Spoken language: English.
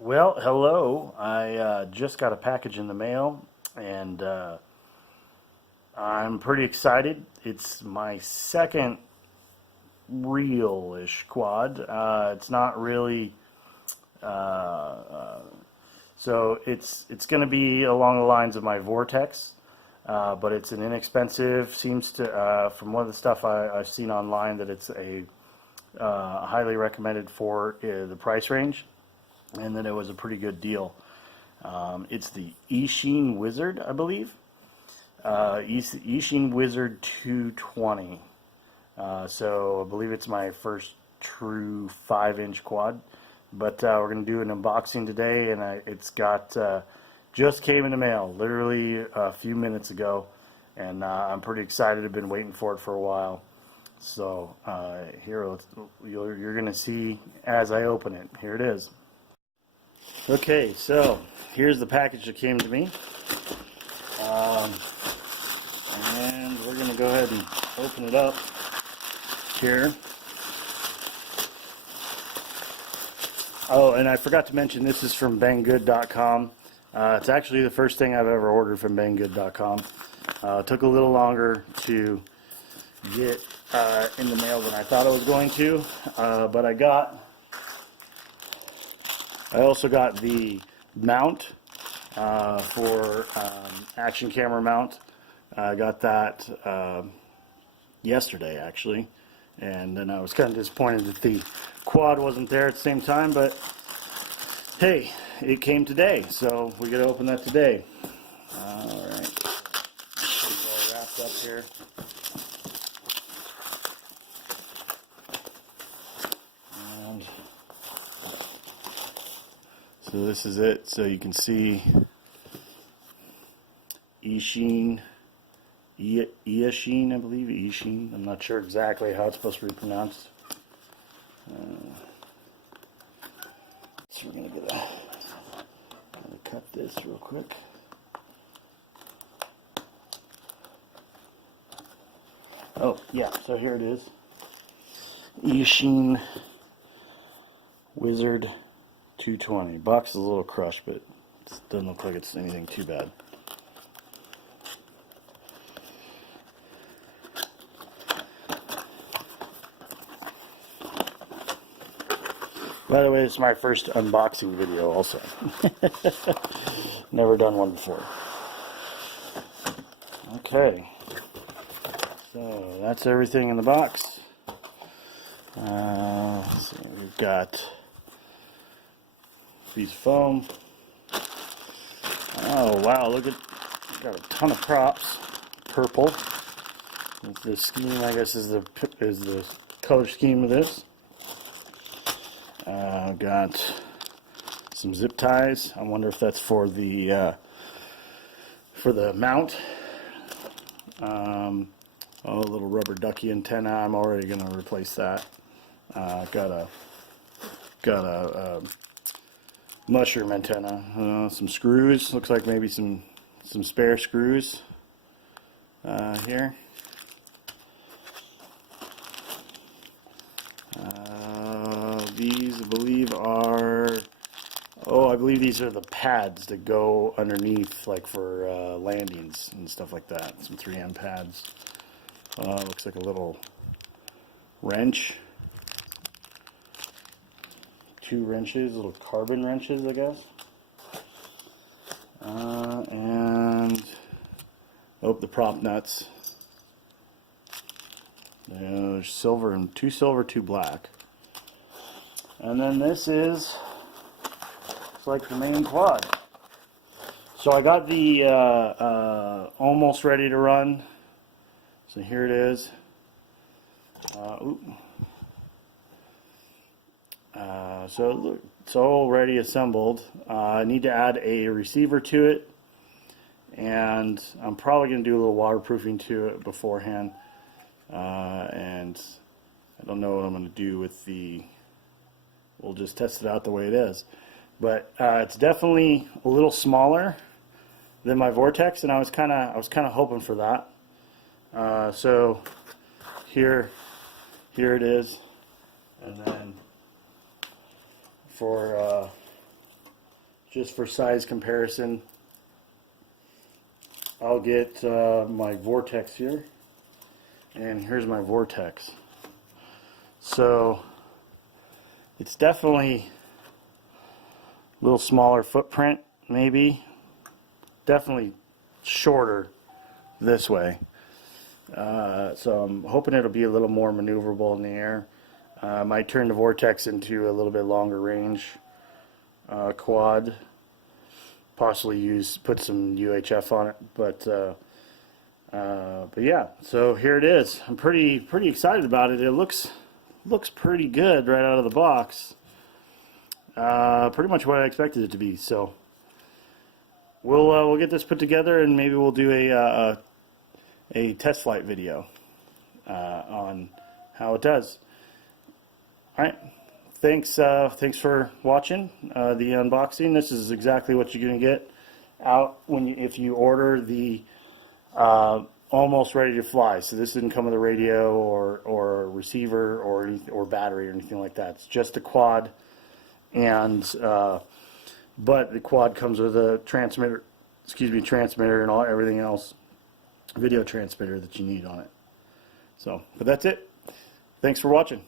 Well, hello. I just got a package in the mail, and I'm pretty excited. It's my second real-ish quad. It's not really, uh, so it's going to be along the lines of my Vortex, but it's an inexpensive. Seems to, from one of the stuff I've seen online, that it's a highly recommended for the price range, and then it was a pretty good deal. It's the Eachine Wizard, I believe. Eachine Wizard 220. So I believe it's my first true 5-inch quad. But we're going to do an unboxing today, and it's got just came in the mail literally a few minutes ago, and I'm pretty excited. I've been waiting for it for a while. So here, you're going to see as I open it. Here it is. Okay, so here's the package that came to me, and we're going to go ahead and open it up here. Oh, and I forgot to mention, this is from banggood.com. It's actually the first thing I've ever ordered from banggood.com. It took a little longer to get in the mail than I thought it was going to, but I also got the mount for action camera mount. I got that yesterday, actually, and then I was kind of disappointed that the quad wasn't there at the same time, but hey, it came today, so we got to open that today. All right, it's all wrapped up here. And so this is it. So you can see Eachine, I believe, Eachine. I'm not sure exactly how it's supposed to be pronounced. So we're gonna cut this real quick. Oh yeah, so here it is. Eachine Wizard 220. Box is a little crushed, but it doesn't look like it's anything too bad. By the way, this is my first unboxing video also. Never done one before. Okay. So that's everything in the box. Let's see, we've got a piece of foam. Oh wow, look at, got a ton of props. Purple. The scheme, I guess, is the color scheme of this. Got some zip ties. I wonder if that's for the mount. Oh, a little rubber ducky antenna. I'm already going to replace that. Got a mushroom antenna. Some screws. Looks like maybe some spare screws here. These, I believe, I believe these are the pads that go underneath, like for landings and stuff like that. Some 3M pads. Looks like a little wrench. 2 wrenches, little carbon wrenches, I guess. And the prop nuts. There's silver and 2 silver, 2 black. And then this is, it's like the main quad. So I got the almost ready to run. So here it is. So look, it's already assembled. I need to add a receiver to it, and I'm probably going to do a little waterproofing to it beforehand. And I don't know what I'm going to do with the. We'll just test it out the way it is. But it's definitely a little smaller than my Vortex, and I was kind of hoping for that. So here it is, and then for just for size comparison, I'll get my Vortex here, and here's my Vortex. So it's definitely a little smaller footprint, maybe. Definitely shorter this way. So I'm hoping it'll be a little more maneuverable in the air. Might turn the Vortex into a little bit longer range quad. Possibly put some UHF on it, but yeah. So here it is. I'm pretty excited about it. It looks pretty good right out of the box. Pretty much what I expected it to be. So we'll get this put together, and maybe we'll do a test flight video on how it does. All right. Thanks for watching the unboxing. This is exactly what you're going to get out if you order the almost ready to fly. So this didn't come with a radio or a receiver or battery or anything like that. It's just a quad, and but the quad comes with a transmitter and everything else, video transmitter that you need on it. So, but that's it. Thanks for watching.